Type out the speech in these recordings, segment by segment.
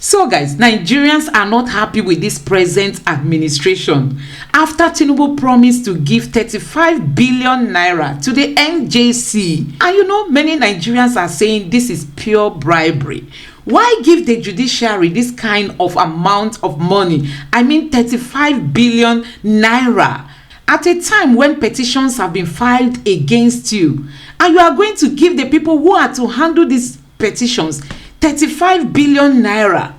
So guys, Nigerians are not happy with this present administration after Tinubu promised to give 35 billion naira to the NJC. And many Nigerians are saying this is pure bribery. Why give the judiciary this kind of amount of money? 35 billion naira at a time when petitions have been filed against you, and you are going to give the people who are to handle these petitions 35 billion naira.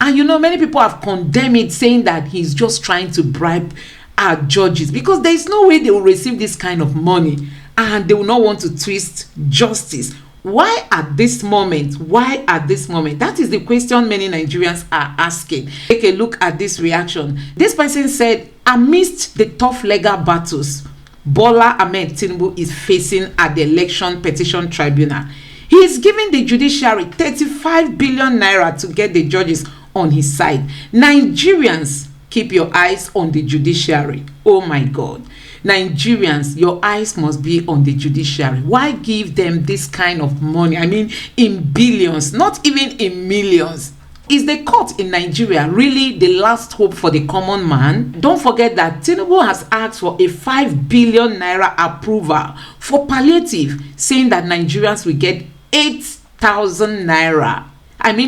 And many people have condemned it, saying that he's just trying to bribe our judges, because there is no way they will receive this kind of money and they will not want to twist justice. Why at this moment? That is the question many Nigerians are asking. Take a look at this reaction. This person said, amidst the tough legal battles Bola Tinubu is facing at the election petition tribunal, he is giving the judiciary 35 billion naira to get the judges on his side. Nigerians, keep your eyes on the judiciary. Oh my God. Nigerians, your eyes must be on the judiciary. Why give them this kind of money? In billions, not even in millions. Is the court in Nigeria really the last hope for the common man? Don't forget that Tinubu has asked for a 5 billion naira approval for palliative, saying that Nigerians will get 8,000 naira.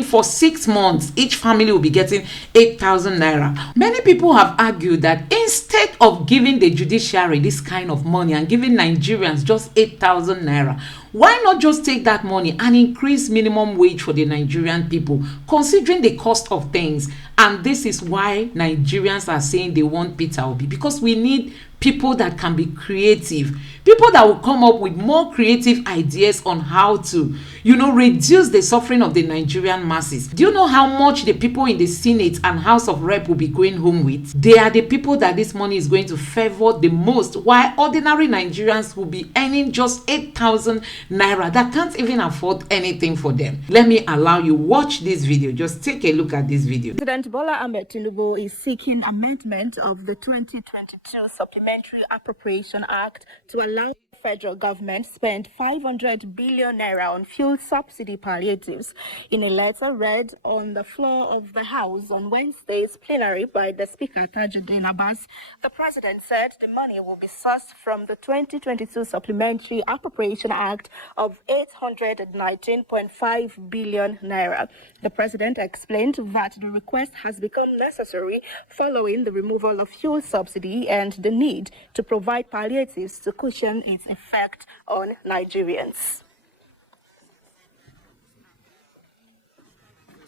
For 6 months, each family will be getting 8,000 naira. Many people have argued that instead of giving the judiciary this kind of money and giving Nigerians just 8,000 naira, why not just take that money and increase minimum wage for the Nigerian people, considering the cost of things? And this is why Nigerians are saying they want Peter Obi, because we need people that can be creative, people that will come up with more creative ideas on how to, reduce the suffering of the Nigerian masses. Do you know how much the people in the Senate and House of Rep will be going home with? They are the people that this money is going to favor the most, while ordinary Nigerians will be earning just 8,000 naira that can't even afford anything for them. Let me allow you watch this video. Just take a look at this video. President Bola Tinubu is seeking amendment of the 2022 Supplementary Appropriation Act to allow the federal government spend 500 billion naira on fuel subsidy palliatives. In a letter read on the floor of the House on Wednesday's plenary by the Speaker Tajuddin Abbas, the President said the money will be sourced from the 2022 Supplementary Appropriation Act of 819.5 billion naira. The President explained that the request has become necessary following the removal of fuel subsidy and the need to provide palliatives to cushion its effect on Nigerians.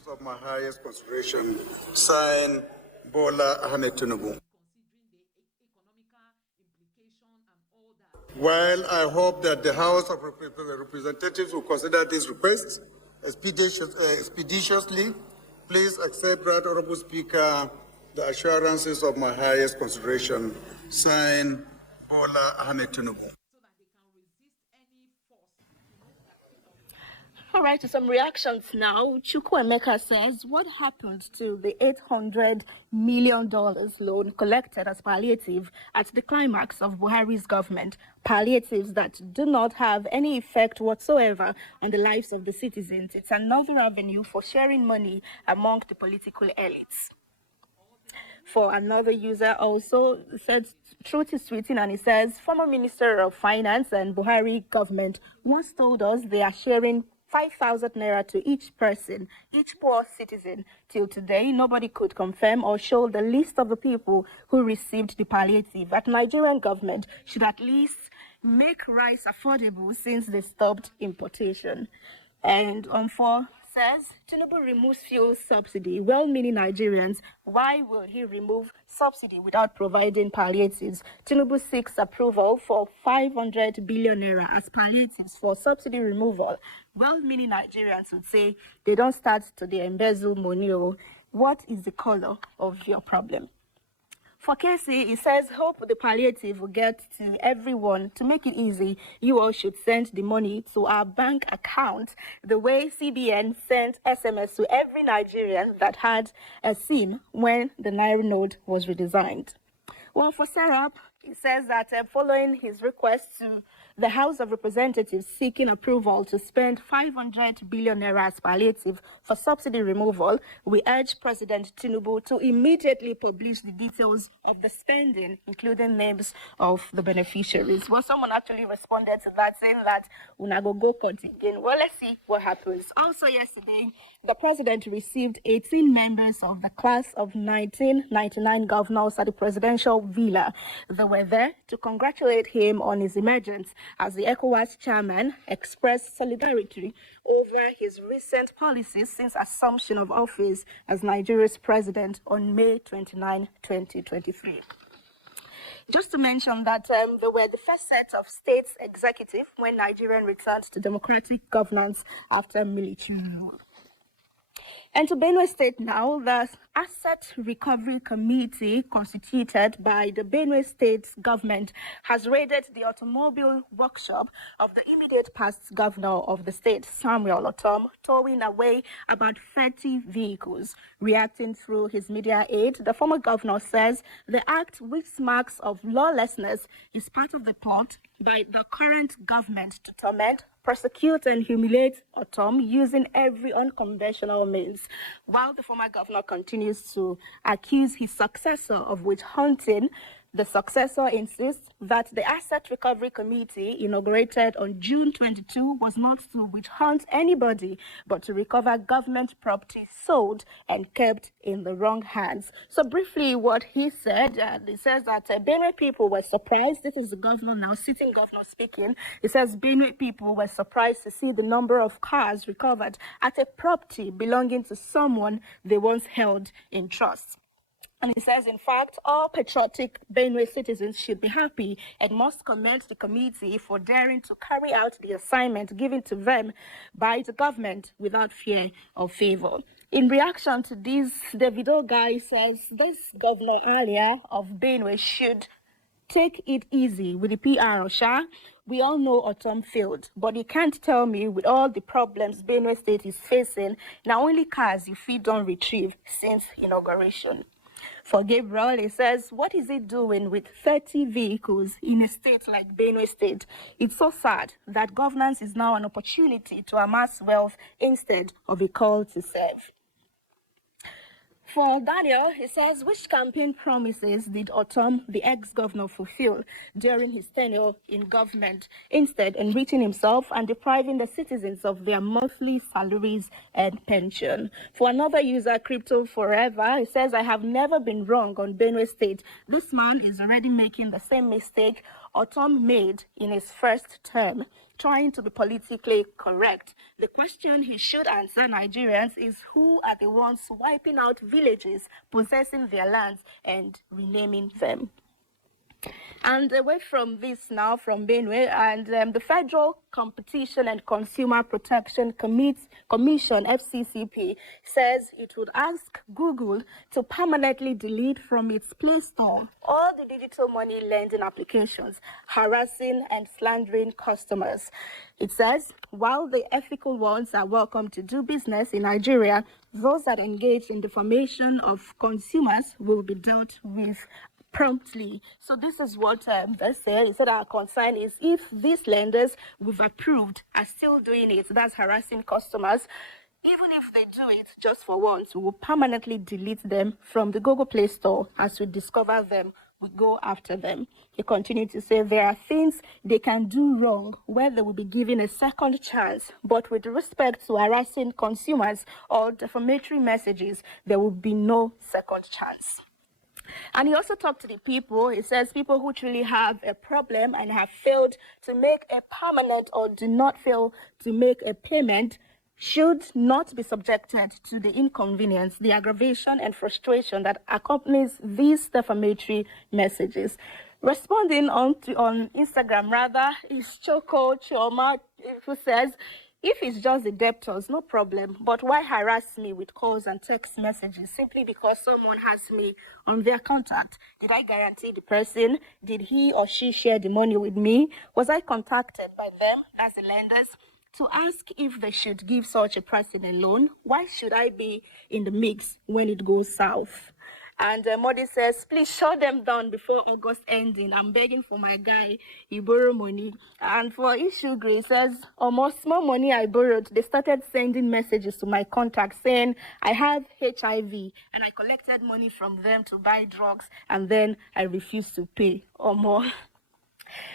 Of my highest consideration, signed Bola Tinubu. While I hope that the House of Representatives will consider this request expeditiously, please accept, Right Honorable Speaker, the assurances of my highest consideration, signed Bola Tinubu. All right, to some reactions now. Chukwuemeka says, what happened to the $800 million loan collected as palliative at the climax of Buhari's government? Palliatives that do not have any effect whatsoever on the lives of the citizens. It's another avenue for sharing money among the political elites. For another user also said, truth is tweeting, and he says, former Minister of Finance and Buhari government once told us they are sharing 5,000 naira to each person, each poor citizen. Till today, nobody could confirm or show the list of the people who received the palliative. That Nigerian government should at least make rice affordable since they stopped importation. And on 4 says, Tinubu removes fuel subsidy. Well-meaning Nigerians, why will he remove subsidy without providing palliatives? Tinubu seeks approval for 500 billion naira as palliatives for subsidy removal. Well-meaning Nigerians would say they don't start to the embezzle money. What is the color of your problem? For Casey, he says, hope the palliative will get to everyone. To make it easy, you all should send the money to our bank account the way CBN sent SMS to every Nigerian that had a SIM when the Naira note was redesigned. Well, for Serap, he says that following his request to the House of Representatives seeking approval to spend 500 billion naira as palliative for subsidy removal, we urge President Tinubu to immediately publish the details of the spending, including names of the beneficiaries. Well, someone actually responded to that saying that unago go again. Well, let's see what happens. Also yesterday, the president received 18 members of the class of 1999 governors at the presidential villa. They were there to congratulate him on his emergence as the ECOWAS chairman expressed solidarity over his recent policies since assumption of office as Nigeria's president on May 29, 2023. Just to mention that they were the first set of states executive when Nigeria returned to democratic governance after military rule. And to Benue State now, the Asset Recovery Committee constituted by the Benue State government has raided the automobile workshop of the immediate past governor of the state, Samuel Otom, towing away about 30 vehicles. Reacting through his media aide, the former governor says the act, which marks of lawlessness, is part of the plot by the current government to torment, prosecute and humiliate Otom using every unconventional means, while the former governor continues to accuse his successor of witch hunting. The successor insists that the Asset Recovery Committee, inaugurated on June 22, was not to witch hunt anybody, but to recover government property sold and kept in the wrong hands. So briefly, what he said, he says that Benue people were surprised. This is the governor now, sitting governor speaking. He says Benue people were surprised to see the number of cars recovered at a property belonging to someone they once held in trust. And he says, in fact, all patriotic Benue citizens should be happy and must commend the committee for daring to carry out the assignment given to them by the government without fear or favor. In reaction to this, Davido guy says this Governor Alia of Benue should take it easy with the PR, Osha. We all know Otom failed, but you can't tell me with all the problems Benue State is facing, now only cars you feed don't retrieve since inauguration. For Gabriel, he says, what is it doing with 30 vehicles in a state like Benue State? It's so sad that governance is now an opportunity to amass wealth instead of a call to serve. For Daniel, he says, which campaign promises did Otom, the ex-governor, fulfill during his tenure in government, instead enriching himself and depriving the citizens of their monthly salaries and pension? For another user, Crypto Forever, he says, I have never been wrong on Benue State. This man is already making the same mistake Otom made in his first term, trying to be politically correct. The question he should answer Nigerians is who are the ones wiping out villages, possessing their lands, and renaming them. And away from this now, from Benue, and the Federal Competition and Consumer Protection Commission, FCCP, says it would ask Google to permanently delete from its Play Store all the digital money lending applications harassing and slandering customers. It says, while the ethical ones are welcome to do business in Nigeria, those that engage in defamation of consumers will be dealt with promptly. So this is what they say. He said our concern is if these lenders we've approved are still doing it, that's harassing customers, even if they do it just for once, we will permanently delete them from the Google Play Store. As we discover them, we go after them. He continued to say there are things they can do wrong where they will be given a second chance, but with respect to harassing consumers or defamatory messages, there will be no second chance. And he also talked to the people. He says people who truly have a problem and have failed to make a permanent or do not fail to make a payment should not be subjected to the inconvenience, the aggravation and frustration that accompanies these defamatory messages. Responding on Instagram, is Choco Choma, who says, if it's just the debtors, no problem. But why harass me with calls and text messages simply because someone has me on their contact? Did I guarantee the person? Did he or she share the money with me? Was I contacted by them, that's the lenders, to ask if they should give such a person a loan? Why should I be in the mix when it goes south? And Modi says, please shut them down before August ending. I'm begging for my guy. He borrowed money. And for issue, Grace says, almost small money I borrowed. They started sending messages to my contacts saying I have HIV and I collected money from them to buy drugs and then I refused to pay or more.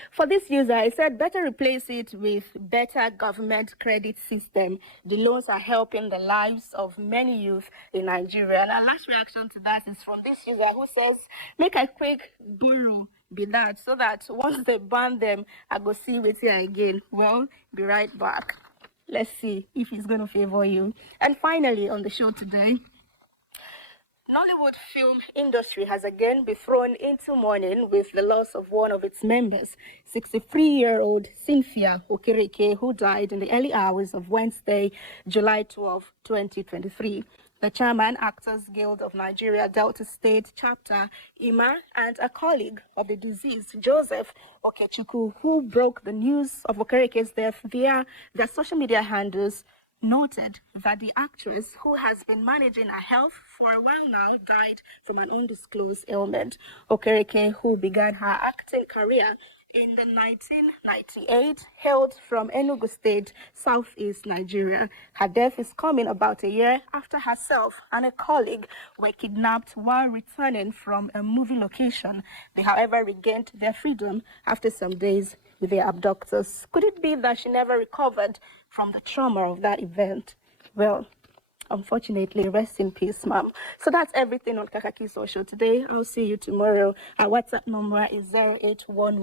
For this user, I said better replace it with better government credit system. The loans are helping the lives of many youth in Nigeria. And our last reaction to that is from this user who says, make a quick borrow be that so that once they ban them, I go see with you again. Well, be right back. Let's see if he's going to favor you. And finally, on the show today, Nollywood film industry has again been thrown into mourning with the loss of one of its members, 63-year-old Cynthia Okereke, who died in the early hours of Wednesday, July 12, 2023. The chairman, Actors Guild of Nigeria, Delta State Chapter, Ima, and a colleague of the deceased, Joseph Okechukwu, who broke the news of Okereke's death via their social media handles, noted that the actress, who has been managing her health for a while now, died from an undisclosed ailment. Okereke, who began her acting career in the 1998, hailed from Enugu State, southeast Nigeria. Her death is coming about a year after herself and a colleague were kidnapped while returning from a movie location. They, however, regained their freedom after some days with their abductors. Could it be that she never recovered from the trauma of that event? Well, unfortunately, rest in peace, ma'am. So that's everything on Kakaki Social today. I'll see you tomorrow. Our WhatsApp number is 0811